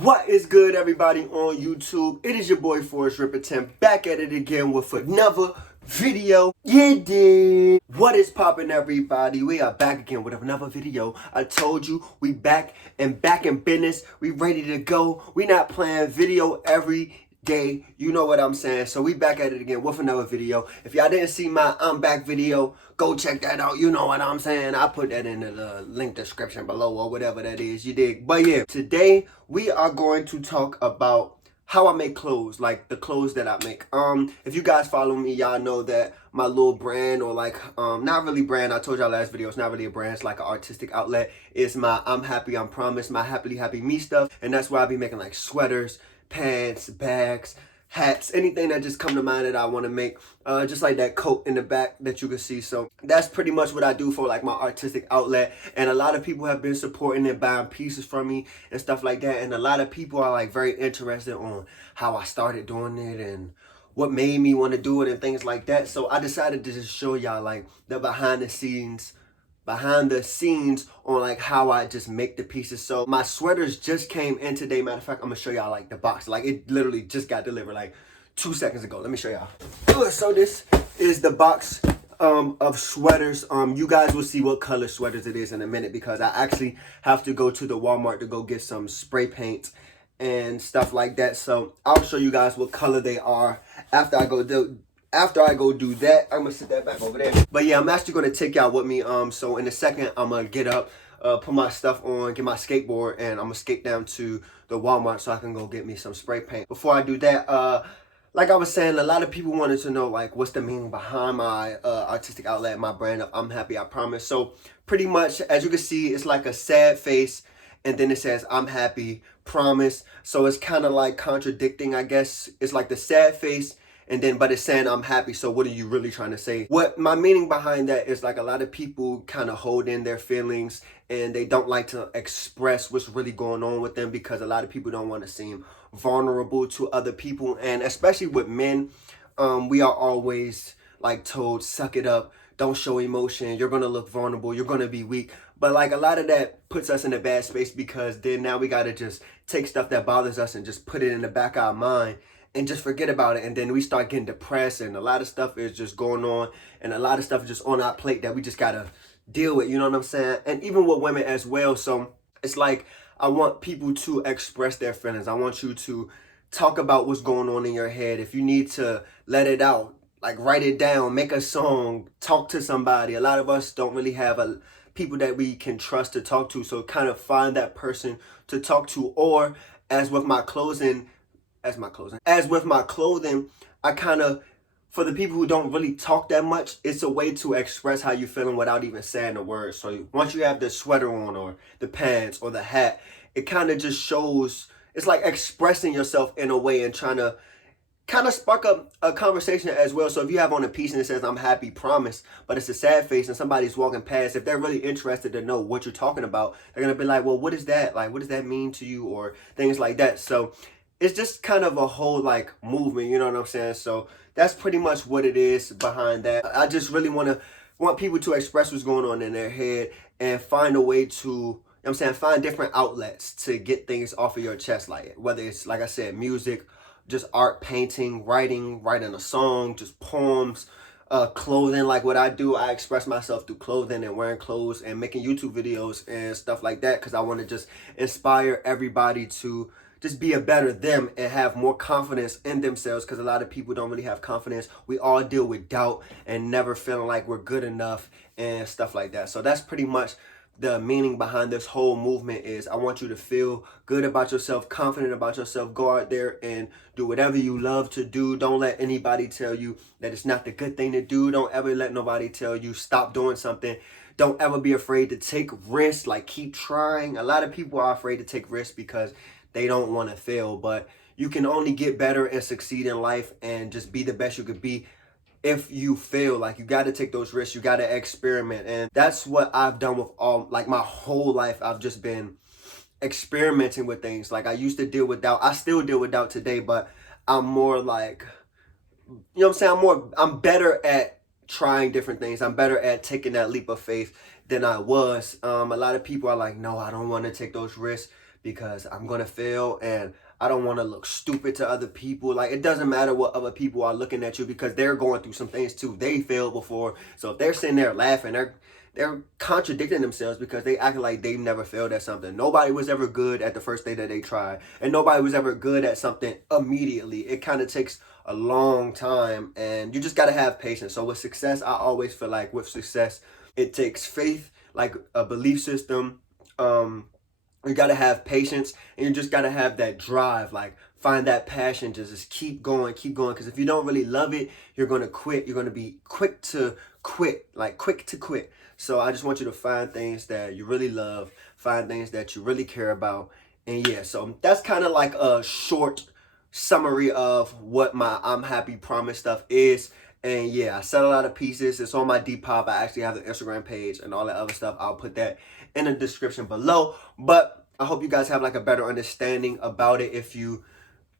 What is good, everybody on YouTube? It is your boy Forrest Ripperton back at it again with another video. Yeah, dude. What is poppin', everybody? We are back again with another video. I told you we back in business. We ready to go. We not playing video every day. You know what I'm saying? So we back at it again with another video. If y'all didn't see my I'm back video, go check that out. You know what I'm saying? I put that in the link description below or whatever that is. You dig? But yeah, today we are going to talk about how I make clothes, like the clothes that I make. If you guys follow me, y'all know that my little brand, or like not really brand, I told y'all last video, it's not really a brand, it's like an artistic outlet. It's my I'm Happy, I'm Promised, my Happily Happy Me stuff. And that's where I be making like sweaters, pants, bags, hats, anything that just come to mind that I want to make, just like that coat in the back that you can see. So that's pretty much what I do for like my artistic outlet, and a lot of people have been supporting and buying pieces from me and stuff like that, and a lot of people are like very interested on how I started doing it and what made me want to do it and things like that. So I decided to just show y'all like the behind the scenes on like how I just make the pieces. So my sweaters just came in today. Matter of fact, I'm gonna show y'all like the box. Like it literally just got delivered like 2 seconds ago. Let me show y'all. So this is the box of sweaters. You guys will see what color sweaters it is in a minute, because I actually have to go to the Walmart to go get some spray paint and stuff like that. So I'll show you guys what color they are after I go do that. I'm gonna sit that back over there. But yeah, I'm actually gonna take y'all with me. So in a second, I'm gonna get up, put my stuff on, get my skateboard, and I'm gonna skate down to the Walmart so I can go get me some spray paint. Before I do that, like I was saying, a lot of people wanted to know like what's the meaning behind my artistic outlet, my brand of I'm Happy, I Promise. So pretty much, as you can see, it's like a sad face, and then it says I'm happy, promise. So it's kind of like contradicting, I guess. It's like the sad face, and then but it's saying I'm happy. So what are you really trying to say? What my meaning behind that is, like, a lot of people kind of hold in their feelings and they don't like to express what's really going on with them, because a lot of people don't want to seem vulnerable to other people. And especially with men, we are always like told, suck it up, don't show emotion, you're gonna look vulnerable, you're gonna be weak. But like a lot of that puts us in a bad space, because then now we gotta just take stuff that bothers us and just put it in the back of our mind and just forget about it. And then we start getting depressed, and a lot of stuff is just going on, and a lot of stuff is just on our plate that we just gotta deal with, you know what I'm saying? And even with women as well. So it's like, I want people to express their feelings. I want you to talk about what's going on in your head. If you need to let it out, like write it down, make a song, talk to somebody. A lot of us don't really have people that we can trust to talk to, so kind of find that person to talk to. Or as with my clothing, I kind of, for the people who don't really talk that much, it's a way to express how you're feeling without even saying a word. So once you have the sweater on, or the pants, or the hat, it kind of just shows, it's like expressing yourself in a way and trying to kind of spark up a conversation as well. So if you have on a piece and it says I'm happy, promise, but it's a sad face, and somebody's walking past, if they're really interested to know what you're talking about, they're gonna be like, well, what is that? Like, what does that mean to you? Or things like that. So it's just kind of a whole like movement, you know what I'm saying? So that's pretty much what it is behind that. I just really want people to express what's going on in their head and find a way to, you know what I'm saying, find different outlets to get things off of your chest, like whether it's, like I said, music, just art, painting, writing a song, just poems, clothing. Like what I do, I express myself through clothing and wearing clothes and making YouTube videos and stuff like that, because I want to just inspire everybody to just be a better them and have more confidence in themselves, because a lot of people don't really have confidence. We all deal with doubt and never feeling like we're good enough and stuff like that. So that's pretty much the meaning behind this whole movement. Is I want you to feel good about yourself, confident about yourself. Go out there and do whatever you love to do. Don't let anybody tell you that it's not the good thing to do. Don't ever let nobody tell you stop doing something. Don't ever be afraid to take risks. Like, keep trying. A lot of people are afraid to take risks because they don't want to fail, but you can only get better and succeed in life and just be the best you could be if you fail. Like, you got to take those risks, you got to experiment. And that's what I've done with all, like, my whole life. I've just been experimenting with things. Like, I used to deal with doubt, I still deal with doubt today, but I'm more like, you know what I'm saying, I'm better at trying different things. I'm better at taking that leap of faith than I was. A lot of people are like, no, I don't want to take those risks because I'm gonna fail and I don't want to look stupid to other people. Like, it doesn't matter what other people are looking at you because they're going through some things too. They failed before. So if they're sitting there laughing, they're contradicting themselves because they act like they've never failed at something. Nobody was ever good at the first day that they tried. And nobody was ever good at something immediately. It kind of takes a long time, and you just got to have patience. So with success, I always feel like with success, it takes faith, like a belief system. You got to have patience, and you just got to have that drive, like find that passion to just keep going, because if you don't really love it, you're going to quit. You're going to be quick to quit. So I just want you to find things that you really love, find things that you really care about. And yeah, so that's kind of like a short summary of what my I'm Happy Promise stuff is. And yeah, I said a lot of pieces. It's on my Depop. I actually have the Instagram page and all that other stuff. I'll put that in the description below. But I hope you guys have like a better understanding about it if you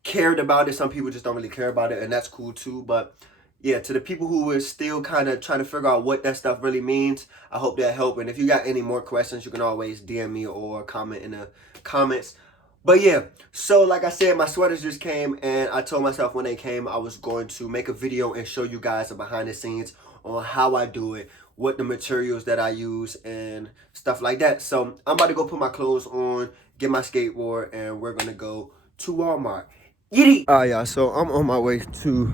cared about it. Some people just don't really care about it, and that's cool too. But yeah, to the people who are still kind of trying to figure out what that stuff really means, I hope that helped. And if you got any more questions, you can always DM me or comment in the comments. But yeah, so like I said, my sweaters just came, and I told myself when they came, I was going to make a video and show you guys the behind the scenes on how I do it, what the materials that I use and stuff like that. So I'm about to go put my clothes on, get my skateboard, and we're gonna go to Walmart. Yiddy! Alright, y'all, so I'm on my way to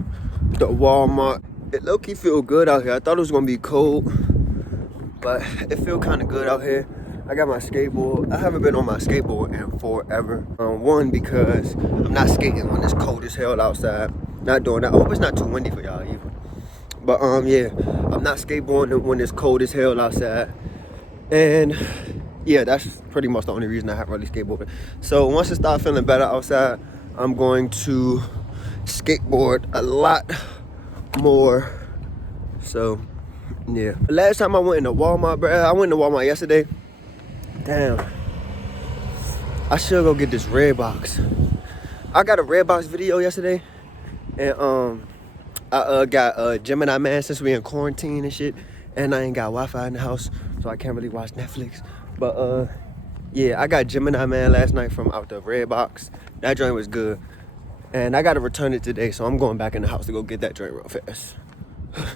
the Walmart. It low-key feel good out here. I thought it was gonna be cold, but it feel kind of good out here. I got my skateboard. I haven't been on my skateboard in forever. One, because I'm not skating when it's cold as hell outside. Not doing that. I hope it's not too windy for y'all either. But yeah, I'm not skateboarding when it's cold as hell outside. And yeah, that's pretty much the only reason I haven't really skateboarded. So once I start feeling better outside, I'm going to skateboard a lot more. So yeah. Last time I went into Walmart, bro, I went to Walmart yesterday. Damn, I should go get this red box. I got a red box video yesterday, and I got Gemini Man since we in quarantine and shit, and I ain't got Wi-Fi in the house, so I can't really watch Netflix. But yeah, I got Gemini Man last night from out the red box. That joint was good, and I gotta return it today, so I'm going back in the house to go get that joint real fast.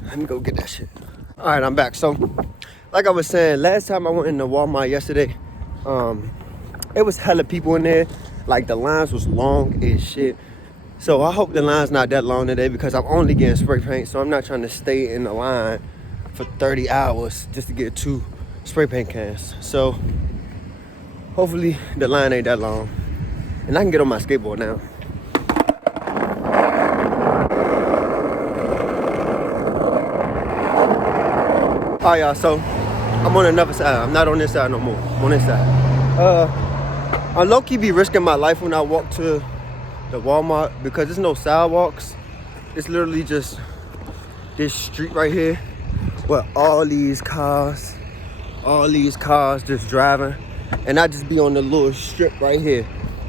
Let me go get that shit. All right, I'm back. So like I was saying, last time I went into Walmart yesterday, it was hella people in there. Like, the lines was long as shit. So I hope the line's not that long today, because I'm only getting spray paint, so I'm not trying to stay in the line for 30 hours just to get 2 spray paint cans. So hopefully the line ain't that long, and I can get on my skateboard now. All right, y'all, so I'm on another side. I'm not on this side no more. I'm on this side. I low-key be risking my life when I walk to the Walmart because there's no sidewalks. It's literally just this street right here where all these cars just driving, and I just be on the little strip right here.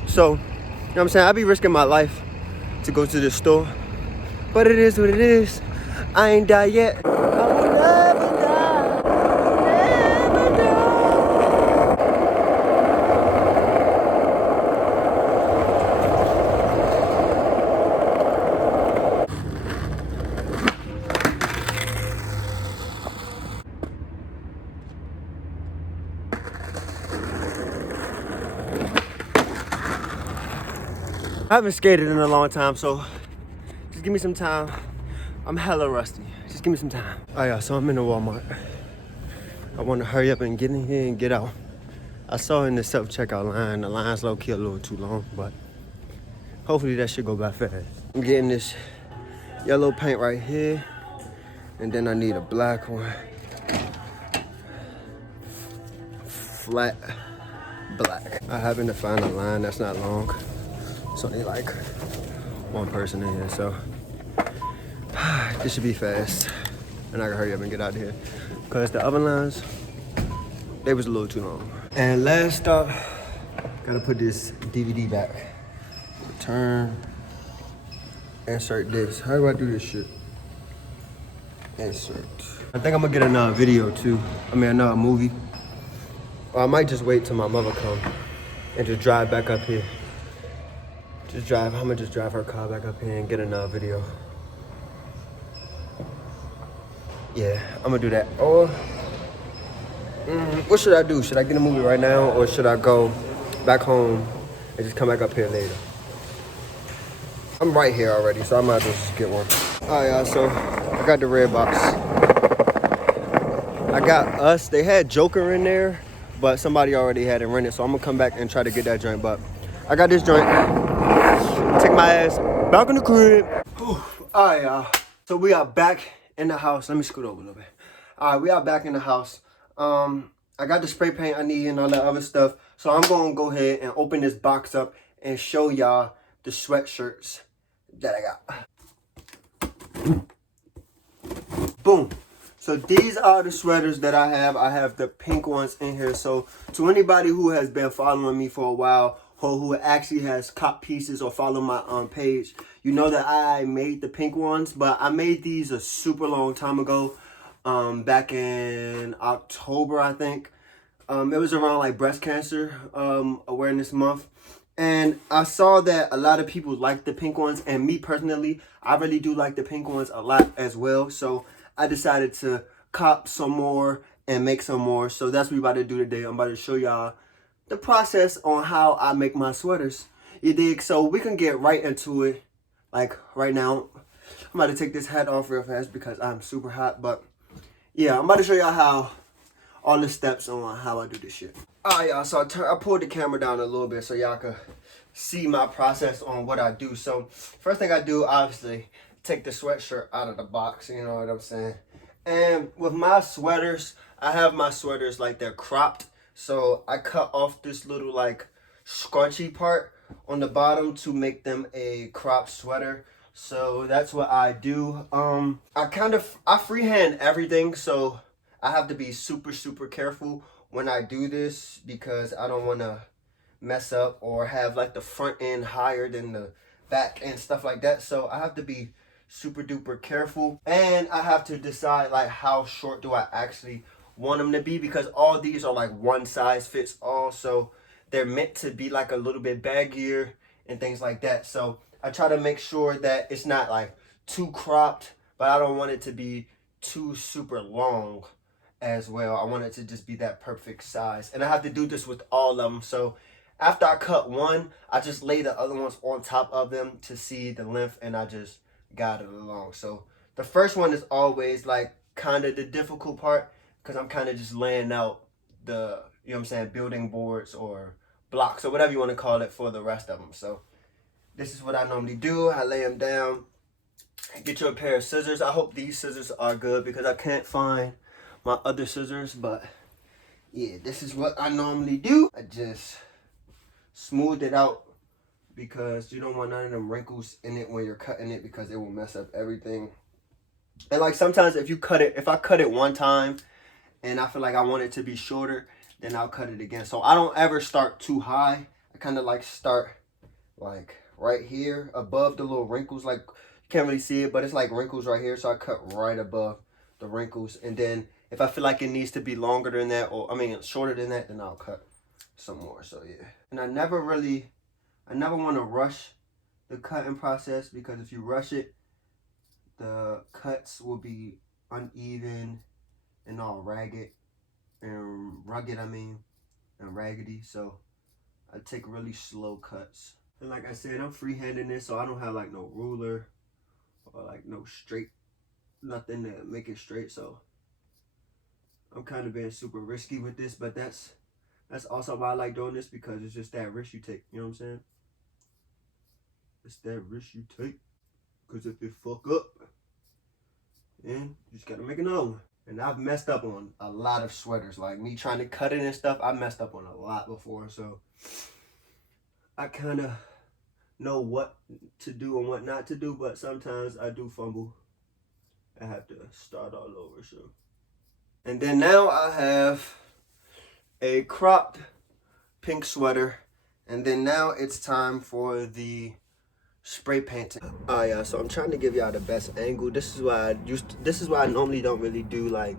So, you know what I'm saying? I be risking my life to go to the store, but it is what it is. I ain't died yet. I haven't skated in a long time, so just give me some time. I'm hella rusty. Just give me some time. All right, so I'm in the Walmart. I want to hurry up and get in here and get out. I saw in the self-checkout line, the line's low-key a little too long, but hopefully that should go by fast. I'm getting this yellow paint right here, and then I need a black one. Flat black. I happen to find a line that's not long. It's only like one person in here, so this should be fast, and I can hurry up and get out of here, because the other lines, they was a little too long. And last stop, gotta put this DVD back. Return, insert this. How do I do this shit? Insert. I think I'm gonna get another video too. I mean, another movie. Or I might just wait till my mother comes and just drive back up here. I'm gonna just drive her car back up here and get another video. Yeah, I'm gonna do that. Or, what should I do? Should I get a movie right now, or should I go back home and just come back up here later? I'm right here already, so I might as well just get one. All right, y'all, so I got the red box. I got Us. They had Joker in there, but somebody already had it rented, so I'm gonna come back and try to get that joint. But I got this joint. Take my ass back in the crib. All right, y'all. So we are back in the house. Let me scoot over a little bit. All right, we are back in the house. I got the spray paint I need and all that other stuff. So I'm gonna go ahead and open this box up and show y'all the sweatshirts that I got. Boom. So these are the sweaters that I have. I have the pink ones in here. So to anybody who has been following me for a while, or who actually has cop pieces or follow my page, you know that I made the pink ones, but I made these a super long time ago, back in October, I think. It was around like breast cancer awareness month. And I saw that a lot of people like the pink ones, and me personally, I really do like the pink ones a lot as well. So I decided to cop some more and make some more. So that's what we about to do today. I'm about to show y'all the process on how I make my sweaters. You dig? So we can get right into it. Like right now, I'm about to take this hat off real fast because I'm super hot. But yeah, I'm about to show y'all how all the steps on how I do this shit. All right, y'all. So I pulled the camera down a little bit so y'all can see my process on what I do. So first thing I do, obviously, take the sweatshirt out of the box. You know what I'm saying? And with my sweaters, I have my sweaters like they're cropped. So I cut off this little like scrunchy part on the bottom to make them a crop sweater. So that's what I do. I freehand everything, so I have to be super careful when I do this because I don't want to mess up or have like the front end higher than the back and stuff like that. So I have to be super duper careful, and I have to decide like how short do I actually want them to be, because all these are like one size fits all, so they're meant to be like a little bit baggier and things like that. So I try to make sure that it's not like too cropped, but I don't want it to be too super long as well. I want it to just be that perfect size, and I have to do this with all of them. So after I cut one, I just lay the other ones on top of them to see the length, and I just guide it along. So the first one is always like kind of the difficult part, because I'm kind of just laying out the, you know what I'm saying, building boards or blocks or whatever you want to call it for the rest of them. So this is what I normally do. I lay them down. Get you a pair of scissors. I hope these scissors are good because I can't find my other scissors. But yeah, this is what I normally do. I just smooth it out because you don't want none of them wrinkles in it when you're cutting it, because it will mess up everything. And like sometimes if I cut it one time and I feel like I want it to be shorter, then I'll cut it again. So I don't ever start too high. I kind of like start like right here above the little wrinkles. Like you can't really see it, but it's like wrinkles right here. So I cut right above the wrinkles. And then if I feel like it needs to be longer than that, or I mean shorter than that, then I'll cut some more. So yeah. And I never want to rush the cutting process, because if you rush it, the cuts will be uneven and all ragged and rugged, and raggedy. So I take really slow cuts. And like I said, I'm freehanding this, so I don't have like no ruler or like no straight, nothing to make it straight. So I'm kind of being super risky with this, but that's also why I like doing this, because it's just that risk you take. You know what I'm saying? It's that risk you take, because if you fuck up, then you just gotta make another one. And I've messed up on a lot of sweaters. Like me trying to cut it and stuff, I messed up on a lot before. So I kind of know what to do and what not to do, but sometimes I do fumble. I have to start all over. So, and then now I have a cropped pink sweater, and then now it's time for the spray painting. Oh yeah, so I'm trying to give y'all the best angle. This is why I normally don't really do like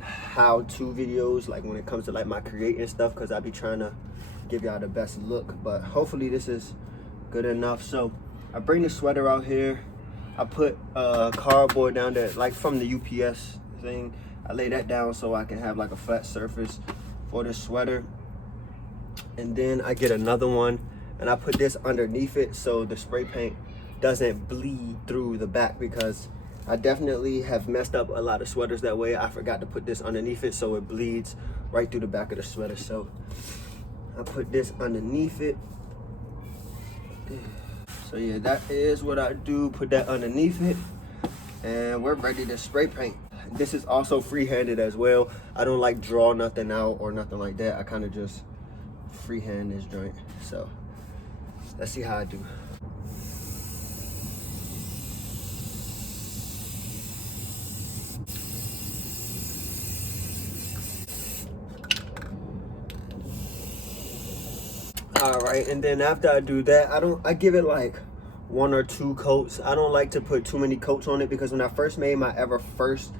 how-to videos, like when it comes to like my creating stuff, because I be trying to give y'all the best look, but hopefully this is good enough. So I bring the sweater out here. I put cardboard down there, like from the UPS thing. I lay that down so I can have like a flat surface for the sweater. And then I get another one and I put this underneath it so the spray paint doesn't bleed through the back, because I definitely have messed up a lot of sweaters that way. I forgot to put this underneath it so it bleeds right through the back of the sweater. So I put this underneath it. So yeah, that is what I do. Put that underneath it and we're ready to spray paint. This is also free-handed as well. I don't like draw nothing out or nothing like that. I kind of just freehand this joint. So let's see how I do. All right, and then after I do that, I give it like 1 or 2 coats. I don't like to put too many coats on it, because when I first made my first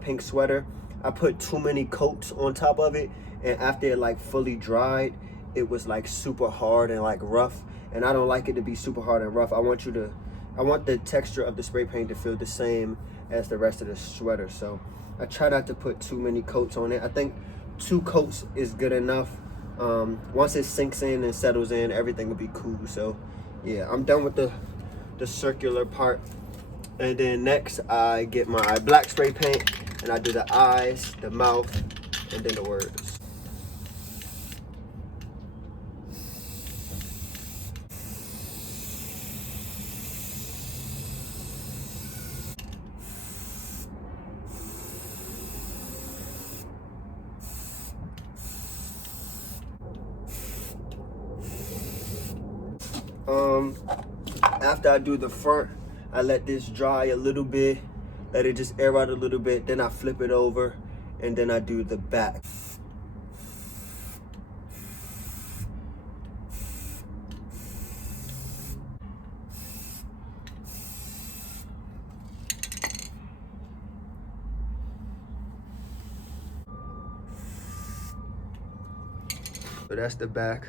pink sweater, I put too many coats on top of it, and after it like fully dried, it was like super hard and like rough, and I don't like it to be super hard and rough. I want the texture of the spray paint to feel the same as the rest of the sweater. So I try not to put too many coats on it. I think 2 coats is good enough. Once it sinks in and settles in, everything will be cool. So yeah, I'm done with the circular part. And then next I get my black spray paint and I do the eyes, the mouth, and then the words. After I do the front, I let this dry a little bit, let it just air out a little bit, then I flip it over, and then I do the back. So that's the back,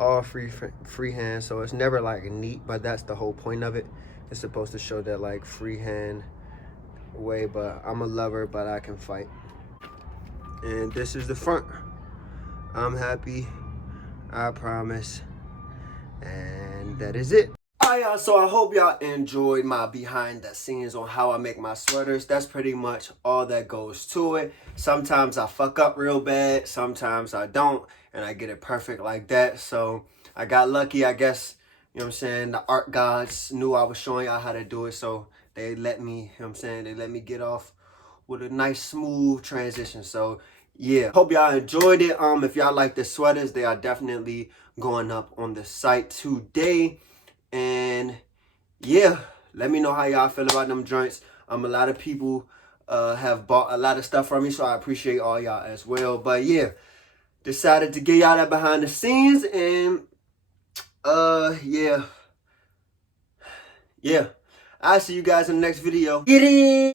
all freehand. So it's never like neat, but that's the whole point of it. It's supposed to show that like freehand way, but I'm a lover, but I can fight. And this is the front. I'm happy, I promise. And that is it. Alright, y'all, so I hope y'all enjoyed my behind the scenes on how I make my sweaters. That's pretty much all that goes to it. Sometimes I fuck up real bad, sometimes I don't, and I get it perfect like that. So I got lucky, I guess. You know what I'm saying? The art gods knew I was showing y'all how to do it, so they let me, you know what I'm saying, they let me get off with a nice smooth transition. So yeah, hope y'all enjoyed it. If y'all like the sweaters, they are definitely going up on the site today. And yeah, let me know how y'all feel about them joints. A lot of people have bought a lot of stuff from me, so I appreciate all y'all as well. But yeah, decided to get y'all that behind the scenes, and yeah, I'll see you guys in the next video. Get it.